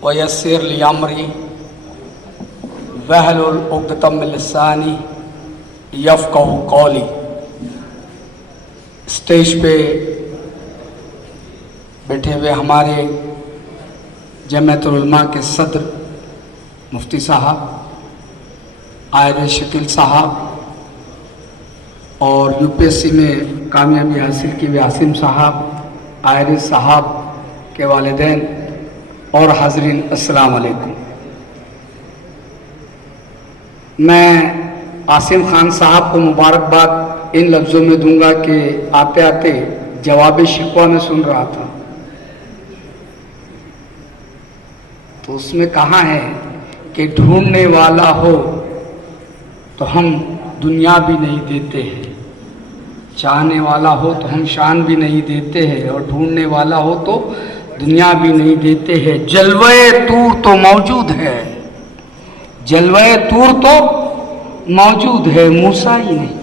वयस्सिर ली अमरी वहलुल उक़दतम मिन लिसानी यफ़क़हू क़ौली। स्टेज पे बैठे हुए हमारे जमीयतुल उलमा के सदर मुफ्ती साहब, आयर शकील साहब और यूपीएससी में कामयाबी हासिल की हुए आसिम साहब, आयर साहब के वालिदैन और हाज़रीन, अस्सलाम वालेकुम। मैं आसिम खान साहब को मुबारकबाद इन लफ्ज़ों में दूंगा कि आते आते जवाब शिकवा में सुन रहा था तो उसमें कहा है कि ढूंढने वाला हो तो हम दुनिया भी नहीं देते हैं, चाहने वाला हो तो हम शान भी नहीं देते हैं, और ढूंढने वाला हो तो दुनिया भी नहीं देते हैं। जलवे तूर तो मौजूद है, जलवे तूर तो मौजूद है, मूसा ही नहीं।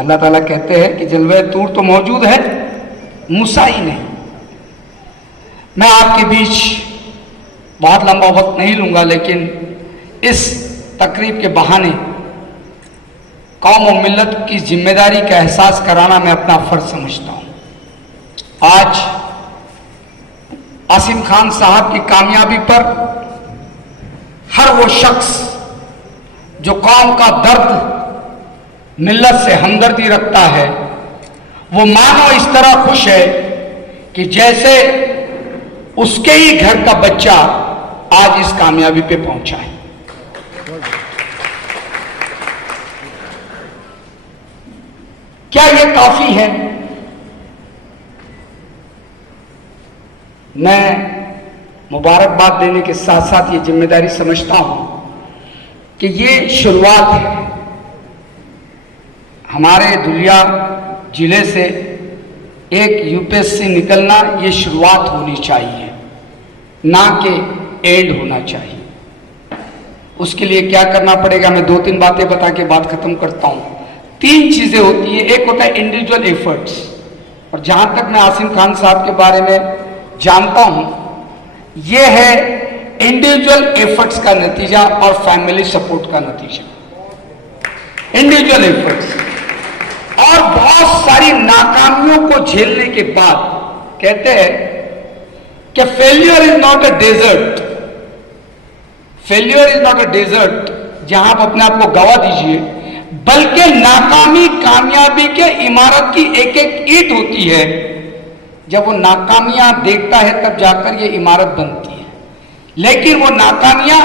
अल्लाह ताला कहते हैं कि जलवे तूर तो मौजूद है, मूसा ही नहीं। मैं आपके बीच बहुत लंबा वक्त नहीं लूंगा, लेकिन इस तकरीब के बहाने कौम और मिल्लत की जिम्मेदारी का एहसास कराना मैं अपना फर्ज समझता हूं। आज आसिम खान साहब की कामयाबी पर हर वो शख्स जो कौम का दर्द, मिल्लत से हमदर्दी रखता है, वो मानो इस तरह खुश है कि जैसे उसके ही घर का बच्चा आज इस कामयाबी पे पहुंचा है। क्या ये काफी है? मैं मुबारकबाद देने के साथ साथ ये जिम्मेदारी समझता हूं कि ये शुरुआत है। हमारे धुलिया जिले से एक यूपीएससी निकलना ये शुरुआत होनी चाहिए, ना कि एंड होना चाहिए। उसके लिए क्या करना पड़ेगा, मैं दो तीन बातें बता के बात खत्म करता हूं। तीन चीजें होती है। एक होता है इंडिविजुअल एफर्ट्स, और जहां तक मैं आसिम खान साहब के बारे में जानता हूं, यह है इंडिविजुअल एफर्ट्स का नतीजा और फैमिली सपोर्ट का नतीजा। इंडिविजुअल एफर्ट्स और बहुत सारी नाकामियों को झेलने के बाद कहते हैं कि failure is not a desert, failure is not a desert जहां आप अपने आप को गवा दीजिए, बल्कि नाकामी कामयाबी के इमारत की एक एक ईंट होती है। जब वो नाकामियां देखता है तब जाकर ये इमारत बनती है, लेकिन वो नाकामियां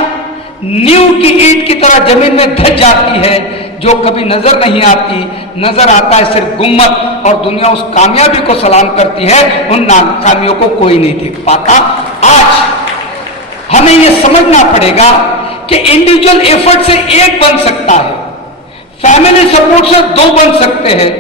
नींव की ईंट की तरह जमीन में धस जाती है, जो कभी नजर नहीं आती। नजर आता है सिर्फ गुम्मत, और दुनिया उस कामयाबी को सलाम करती है, उन नाकामियों को कोई नहीं देख पाता। आज हमें यह समझना पड़ेगा कि इंडिविजुअल एफर्ट से एक बन सकता है, फैमिली सपोर्ट से दो बन सकते हैं,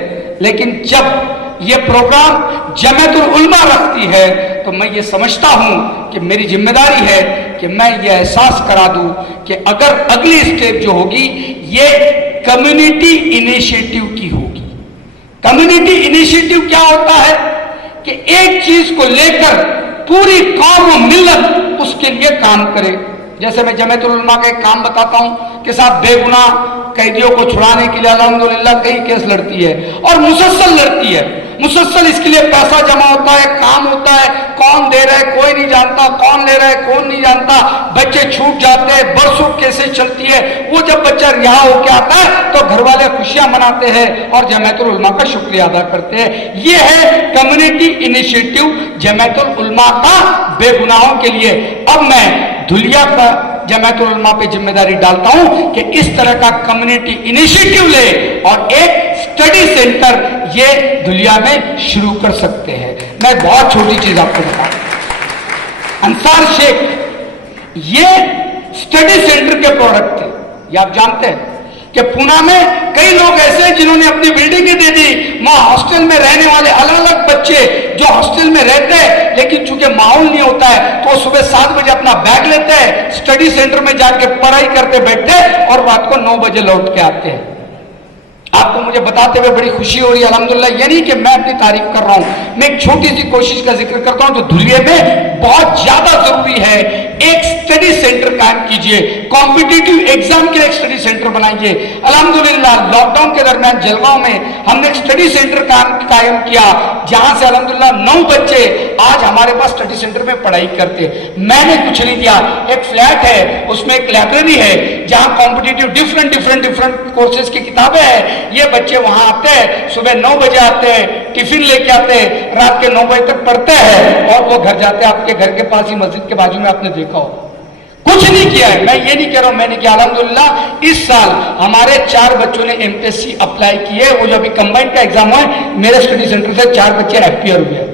लेकिन जब यह प्रोग्राम जमीयतुल उलमा रखती है तो मैं ये समझता हूं कि मेरी जिम्मेदारी है कि मैं ये एहसास करा दूं कि अगर अगली स्टेप जो होगी ये कम्युनिटी इनिशिएटिव की होगी। कम्युनिटी इनिशिएटिव क्या होता है कि एक चीज को लेकर पूरी कौम और मिल्लत उसके लिए काम करे। जैसे मैं जमीयतुल उलमा का एक काम बताता हूं कि साहब बेगुनाह कैदियों को छुड़ाने के लिए अल्हम्दुलिल्लाह कई केस लड़ती है, और मुसलसल लड़ती है। मुसलसल इसके लिए पैसा जमा होता है, काम होता है, कौन दे रहा है कोई नहीं जानता, कौन ले रहा है कौन नहीं जानता, बच्चे छूट जाते हैं, बरसों केसें चलती है। वो जब बच्चा रिहा होकर आता है तो घर वाले खुशियां मनाते हैं और जमीयतुल उलमा का शुक्रिया अदा करते हैं। ये है कम्युनिटी इनिशिएटिव जमीयतुल उलमा का बेगुनाहों के लिए। अब मैं धुलिया का जमीयतुल उलमा पे जिम्मेदारी डालता हूं कि इस तरह का कम्युनिटी इनिशिएटिव ले और एक स्टडी सेंटर ये धुलिया में शुरू कर सकते हैं। मैं बहुत छोटी चीज आपको बताऊं, अंसार शेख ये स्टडी सेंटर के प्रोडक्ट थे। ये आप जानते हैं कि पुणे में कई लोग ऐसे हैं जिन्होंने अपनी बिल्डिंग दे दी, वहां हॉस्टल में रहने वाले अलग अलग बच्चे जो हॉस्टल में रहते हैं, लेकिन चूंकि माहौल नहीं होता है तो सुबह 7 बजे अपना बैग लेते हैं, स्टडी सेंटर में जाके पढ़ाई करते बैठते हैं और रात को 9 बजे लौट के आते हैं। आपको मुझे बताते हुए बड़ी खुशी हो रही है अल्हम्दुलिल्लाह। ये नहीं कि मैं अपनी तारीफ कर रहा हूं, मैं एक छोटी सी कोशिश का जिक्र करता हूं जो धुलिया में बहुत ज्यादा जरूरी है, एक स्टडी सेंटर कायम कीजिए, कॉम्पिटिटिव एग्जाम के लिए एक स्टडी सेंटर बनाइए। अल्हम्दुलिल्लाह लॉकडाउन के दरमियान जलगांव में हमने एक स्टडी सेंटर कायम किया, जहां से अल्हम्दुलिल्लाह 9 बच्चे आज हमारे पास स्टडी सेंटर में पढ़ाई करते। मैंने कुछ नहीं दिया, एक फ्लैट है, उसमें एक लाइब्रेरी है, जहां कॉम्पिटिटिव डिफरेंट कोर्सेज की किताबें हैं। ये बच्चे वहां आते हैं, सुबह 9 बजे आते हैं, टिफिन लेके आते हैं, रात के 9 बजे तक पढ़ते हैं और वो घर जाते हैं। आपके घर के पास ही मस्जिद के बाजू में आपने देखा हो, कुछ नहीं किया है। मैं ये नहीं कह रहा हूं मैंने किया, अल्हम्दुलिल्लाह इस साल हमारे 4 बच्चों ने एमपीएससी अप्लाई किए। वो जो अभी कंबाइंड का एग्जाम हुआ है, मेरे स्टडी सेंटर से 4 बच्चे अपीयर हुए,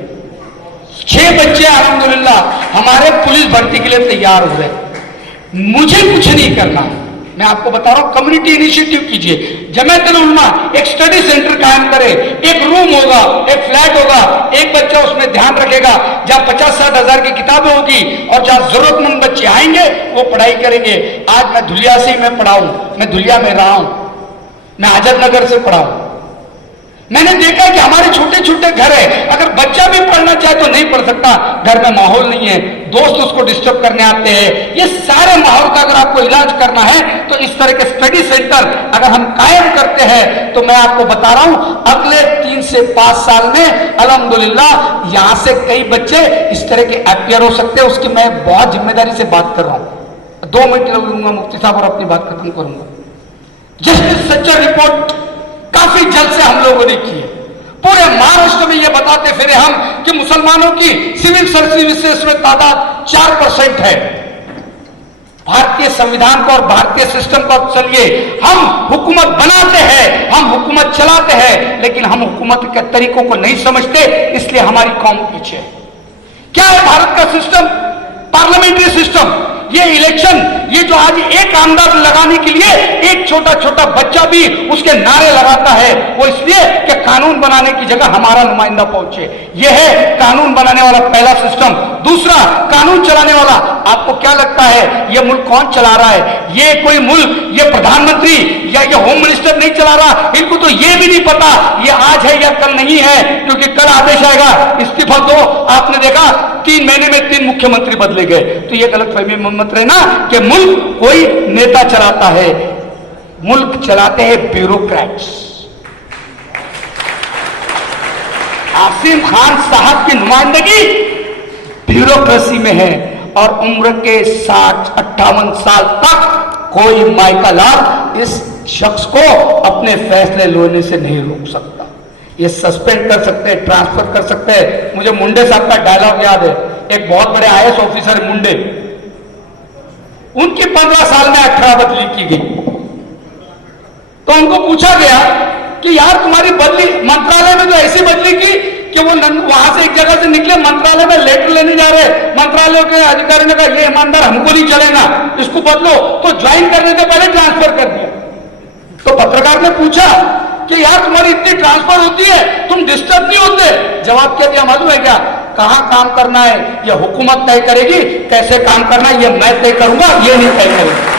6 बच्चे अल्हम्दुलिल्लाह हमारे पुलिस भर्ती के लिए तैयार हो रहे। मुझे कुछ नहीं करना, मैं आपको बता रहा हूं, कम्युनिटी इनिशिएटिव कीजिए। जमात उलमा एक स्टडी सेंटर कायम करे, एक रूम होगा, एक फ्लैट होगा, एक बच्चा उसमें ध्यान रखेगा, जहां 50-60 हजार की किताबें होगी और जहां जरूरतमंद बच्चे आएंगे वो पढ़ाई करेंगे। आज मैं धुलिया से ही मैं पढ़ा हूं, मैं धुलिया में रहा हूं, मैं आजाद नगर से पढ़ा हूं। मैंने देखा कि हमारे छोटे छोटे घर है, अगर बच्चा भी पढ़ना चाहे तो नहीं पढ़ सकता, घर में माहौल नहीं है, दोस्त उसको डिस्टर्ब करने आते हैं। ये सारे माहौल का अगर आपको इलाज करना है तो इस तरह के स्टडी सेंटर अगर हम कायम करते हैं तो मैं आपको बता रहा हूं अगले 3 से 5 साल में अल्हम्दुलिल्लाह यहां से कई बच्चे इस तरह के अपीयर हो सकते हैं। उसकी मैं बहुत जिम्मेदारी से बात कर रहा हूं। 2 मिनट लूंगा मुफ्ती साहब और अपनी बात खत्म करूंगा। जस्टिस सच्चर रिपोर्ट काफी जल्द से हम लोगों ने की है। पूरे महाराष्ट्र में यह बताते फिरे हम कि मुसलमानों की सिविल सर्विसेज में तादाद 4% है। भारतीय संविधान को और भारतीय सिस्टम को चलिए हम हुकूमत बनाते हैं, हम हुकूमत चलाते हैं, लेकिन हम हुकूमत के तरीकों को नहीं समझते, इसलिए हमारी कौम पीछे है। क्या है भारत का सिस्टम? Parliamentary system. ये इलेक्शन, ये जो आज एक आमदार लगाने के लिए एक छोटा छोटा बच्चा भी उसके नारे लगाता है, वो इसलिए कि कानून बनाने की जगह हमारा नुमाइंदा पहुंचे। ये है कानून बनाने वाला पहला सिस्टम। दूसरा, कानून चलाने वाला। आपको क्या लगता है ये मुल्क कौन चला रहा है? ये कोई मुल्क, ये प्रधानमंत्री या ये होम मिनिस्टर नहीं चला रहा। इनको तो ये भी नहीं पता ये आज है या कल नहीं है, क्योंकि कल आदेश आएगा इस्तीफा दो। आपने देखा 3 महीने में 3 मुख्यमंत्री बदले गए। तो ये गलतफहमी मत रहना कि मुल्क कोई नेता चलाता है, मुल्क चलाते हैं ब्यूरोक्रेट्स। आसिम खान साहब की नुमाइंदगी ब्यूरोक्रेसी में है और उम्र के 60-58 साल तक कोई माइका लाल इस शख्स को अपने फैसले लेने से नहीं रोक सकता। ये सस्पेंड कर सकते हैं, ट्रांसफर कर सकते हैं। मुझे मुंडे साहब का डायलॉग याद है, एक बहुत बड़े आईएएस ऑफिसर मुंडे, उनकी 15 साल में 18 बदली की गई। तो उनको पूछा गया कि यार तुम्हारी बदली मंत्रालय में तो ऐसी बदली की कि वो वहां से एक जगह से निकले, मंत्रालय में लेटर लेने जा रहे, मंत्रालय के अधिकारी ने कहा ये ईमानदार हमको नहीं चलेगा, इसको बदलो। तो ज्वाइन करने से पहले ट्रांसफर कर दिया। तो पत्रकार ने पूछा कि यार तुम्हारी इतनी ट्रांसफर होती है, तुम डिस्टर्ब नहीं होते? जवाब क्या दिया मालूम है क्या? कहां काम करना है यह हुकूमत तय करेगी, कैसे काम करना है यह मैं तय करूंगा, ये नहीं तय करेगा।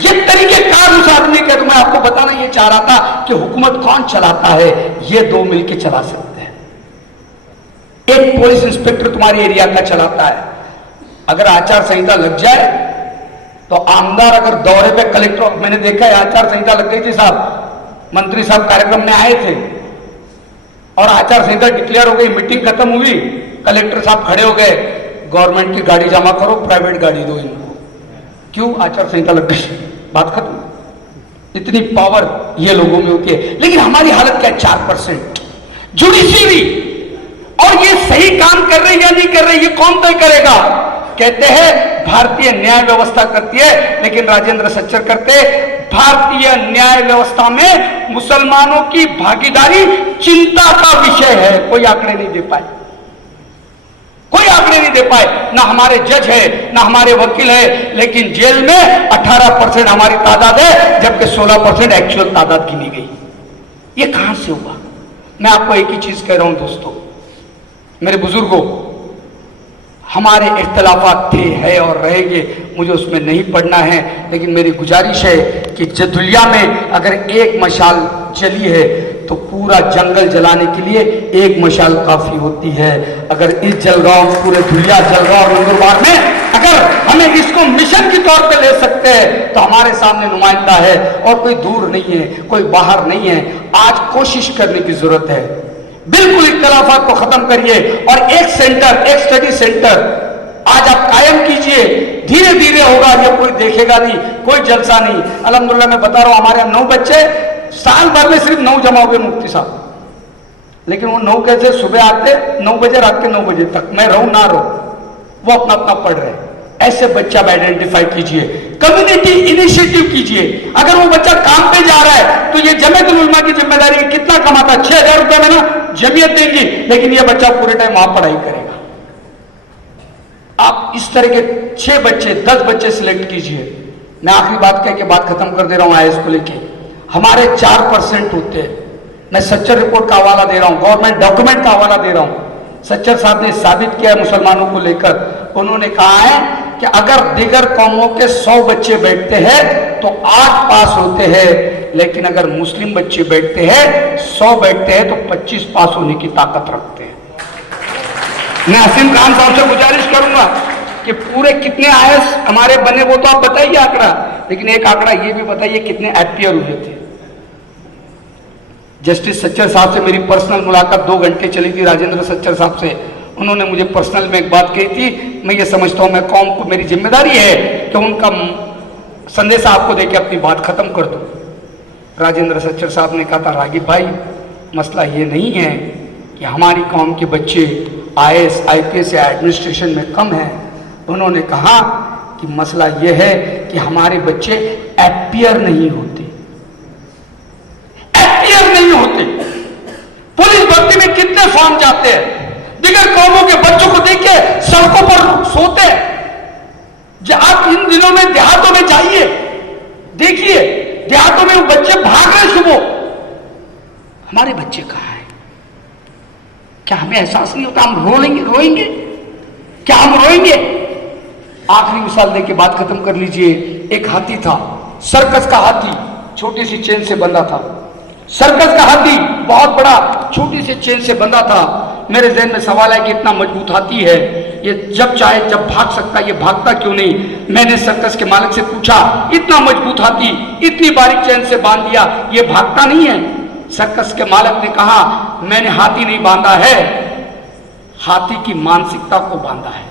ये तरीके कार उस आदमी के, तो मैं आपको बताना ये चाह रहा था कि हुकूमत कौन चलाता है, ये 2 मिलकर चला सकते हैं। एक पुलिस इंस्पेक्टर तुम्हारे एरिया का चलाता है, अगर आचार संहिता लग जाए तो आमदार अगर दौरे पे कलेक्टर, मैंने देखा है आचार संहिता लग गई थी साहब, मंत्री साहब कार्यक्रम में आए थे और आचार संहिता डिक्लेयर हो गई, मीटिंग खत्म हुई, कलेक्टर साहब खड़े हो गए, गवर्नमेंट की गाड़ी जमा करो, प्राइवेट गाड़ी दो इनको। क्यों? आचार संहिता लग गई, बात खत्म। इतनी पावर ये लोगों में होती है। लेकिन हमारी हालत क्या है? 4%। जुडिशियरी, और ये सही काम कर रहे या नहीं कर रहे ये कौन तय करेगा? कहते हैं भारतीय न्याय व्यवस्था करती है, लेकिन राजेंद्र सच्चर करते भारतीय न्याय व्यवस्था में मुसलमानों की भागीदारी चिंता का विषय है। कोई आंकड़े नहीं दे पाए, कोई आंकड़े नहीं दे पाए। ना हमारे जज है, ना हमारे वकील है, लेकिन जेल में 18% हमारी तादाद है, जबकि 16% एक्चुअल तादाद गिनी गई। ये कहां से हुआ? मैं आपको एक ही चीज कह रहा हूं दोस्तों, मेरे बुजुर्गों, हमारे इख्तलाफात थे, है और रहेंगे, मुझे उसमें नहीं पढ़ना है, लेकिन मेरी गुजारिश है कि जदुलिया में अगर एक मशाल जली है तो पूरा जंगल जलाने के लिए एक मशाल काफी होती है। अगर इस जलगांव, पूरे धुलिया जलगांव नंदुरबार में अगर हमें इसको मिशन के तौर पे ले सकते हैं तो हमारे सामने नुमाइंदा है और कोई दूर नहीं है, कोई बाहर नहीं है। आज कोशिश करने की जरूरत है, बिल्कुल इख्तिलाफात को खत्म करिए और एक सेंटर, एक स्टडी सेंटर आज आप कायम कीजिए। धीरे धीरे होगा, ये कोई देखेगा नहीं, कोई जलसा नहीं। अल्हम्दुलिल्लाह मैं बता रहा हूं, हमारे 9 बच्चे साल भर में सिर्फ 9 जमा हुए मुफ्ती साहब, लेकिन वो 9 कैसे सुबह आते 9 बजे, रात के 9 बजे तक, मैं रहूं ना रहूं, वो अपना अपना पढ़ रहे हैं। ऐसे बच्चा आइडेंटिफाई कीजिए, कम्युनिटी इनिशिएटिव कीजिए। अगर वो बच्चा काम पे जा रहा है तो ये जमीयतुल उलमा की जिम्मेदारी है। कितना कमाता है? 6,000 रुपए में ना जमीयत देंगी, लेकिन ये बच्चा पूरे टाइम वहां पढ़ाई करेगा। आप इस तरह के 6 बच्चे 10 बच्चे सिलेक्ट कीजिए। मैं आखिरी बात कह के बात खत्म कर दे रहा हूं। आईएएस को लेके हमारे 4% होते हैं। मैं सच्चर रिपोर्ट का हवाला दे रहा हूं, गवर्नमेंट डॉक्यूमेंट का हवाला दे रहा हूं। सच्चर साहब ने साबित किया है मुसलमानों को लेकर। उन्होंने कहा है कि अगर दीगर कौमों के 100 बच्चे बैठते हैं तो 8 पास होते हैं, लेकिन अगर मुस्लिम बच्चे बैठते हैं 100 बैठते हैं तो 25 पास होने की ताकत रखते हैं। मैं असीम खान साहब से गुजारिश करूंगा कि पूरे कितने आईएएस हमारे बने वो तो आप बताइए आंकड़ा, लेकिन एक आंकड़ा ये भी बताइए कितने एपियर हुए थे। जस्टिस सच्चर साहब से मेरी पर्सनल मुलाकात 2 घंटे चली थी, राजेंद्र सच्चर साहब से। उन्होंने मुझे पर्सनल में एक बात कही थी, मैं ये समझता हूं मैं कौम को, मेरी जिम्मेदारी है कि उनका संदेश आपको देके अपनी बात खत्म कर दूं। राजेंद्र सच्चर साहब ने कहा था, रागिब भाई मसला ये नहीं है कि हमारी कौम के बच्चे आईएएस आईपीएस या एडमिनिस्ट्रेशन में कम हैं। उन्होंने कहा कि मसला यह है कि हमारे बच्चे एपियर नहीं होते, एपियर नहीं होते। पुलिस भर्ती में कितने फॉर्म जाते हैं, दिगर कौमों के बच्चों को देख के सड़कों पर सोते हैं। आप इन दिनों में देहातों में जाइए, देखिए देहातों में वो बच्चे भाग रहे सुबह। हमारे बच्चे कहां हैं? क्या हमें एहसास नहीं होता? हम रोएंगे? क्या हम रोएंगे? आखिरी मिसाल देके बात खत्म कर लीजिए। एक हाथी था, सर्कस का हाथी, छोटी सी चेन से बंधा था। सर्कस का हाथी बहुत बड़ा, छोटी सी चेन से बंधा था। मेरे ज़हन में सवाल है कि इतना मजबूत हाथी है, ये जब चाहे जब भाग सकता है, ये भागता क्यों नहीं? मैंने सर्कस के मालिक से पूछा, इतना मजबूत हाथी इतनी बारीक चेन से बांध दिया, ये भागता नहीं है? सर्कस के मालिक ने कहा, मैंने हाथी नहीं बांधा है, हाथी की मानसिकता को बांधा है,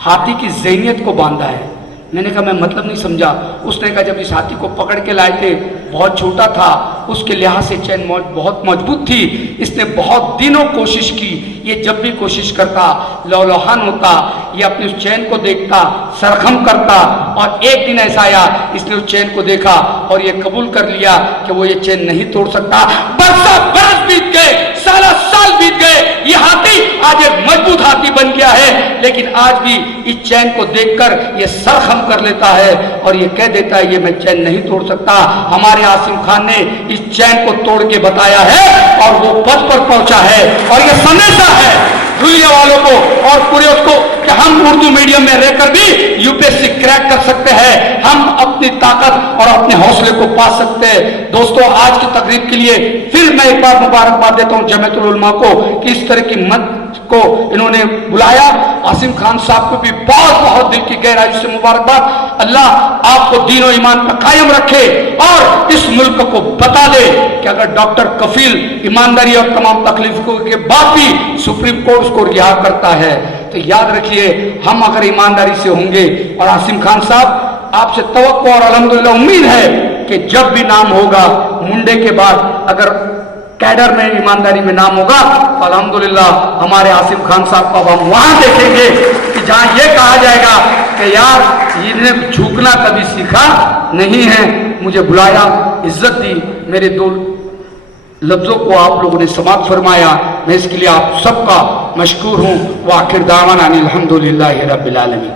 हाथी की ज़हनियत को बांधा है। मैंने कहा मैं मतलब नहीं समझा। उसने कहा जब इस हाथी को पकड़ के लाए थे बहुत छोटा था, उसके लिहाज से चैन बहुत मजबूत थी, इसने बहुत दिनों कोशिश की। ये जब भी कोशिश करता लौलौहान होता, ये अपनी उस चैन को देखता, सरखम करता, और एक दिन ऐसा आया इसने उस चैन को देखा और ये कबूल कर लिया कि वो ये चैन नहीं तोड़ सकता। बरस बीत गए, साल बीत गए, ये हाथी आज एक मजबूत हाथी बन गया है, लेकिन आज भी इस चैन को देखकर ये सरखम कर लेता है और ये कह देता है ये मैं चैन नहीं तोड़ सकता। हमारे आसिम खान ने इस चैन को तोड़ के बताया है और वो पद पर पहुंचा है, और ये संदेशा है दुनिया वालों को और पूरे उसको कि हम उर्दू मीडियम में रहकर भी यूपीएससी क्रैक कर सकते हैं, हम अपनी ताकत और अपने हौसले को पा सकते हैं। दोस्तों, आज की तकरीब के लिए फिर मैं एक बार मुबारकबाद देता हूं जमीयतुल उलमा को कि इस तरह की मत को इन्होंने बुलाया। आसिम खान साहब को भी बहुत बहुत दिल की गहराई से मुबारकबाद। अल्लाह आपको दीन और ईमान पर कायम रखे और इस मुल्क को बता दे कि अगर डॉक्टर कफील ईमानदारी और तमाम तकलीफों के बाद भी सुप्रीम कोर्ट उसको रिहा करता है तो याद रखिए हम अगर ईमानदारी से होंगे, और आसिम खान साहब आपसे तवक्को और अल्हम्दुलिल्लाह उम्मीद है कि जब भी नाम होगा मुंडे के बाद अगर कैडर में ईमानदारी में नाम होगा तो अल्हम्दुलिल्लाह हमारे आसिम खान साहब को हम वहां देखेंगे कि जहां ये कहा जाएगा कि यार इन्हें झुकना कभी सीखा नहीं है, मुझे बुलाया, इज्जत दी, मेरे 2 लफ्जों को आप लोगों ने समाप्त फरमाया। मैं इसके लिए आप सबका मशकूर हूँ। व आखिर दावाना अनिल हम्दुलिल्लाहि रब्बिल आलमीन।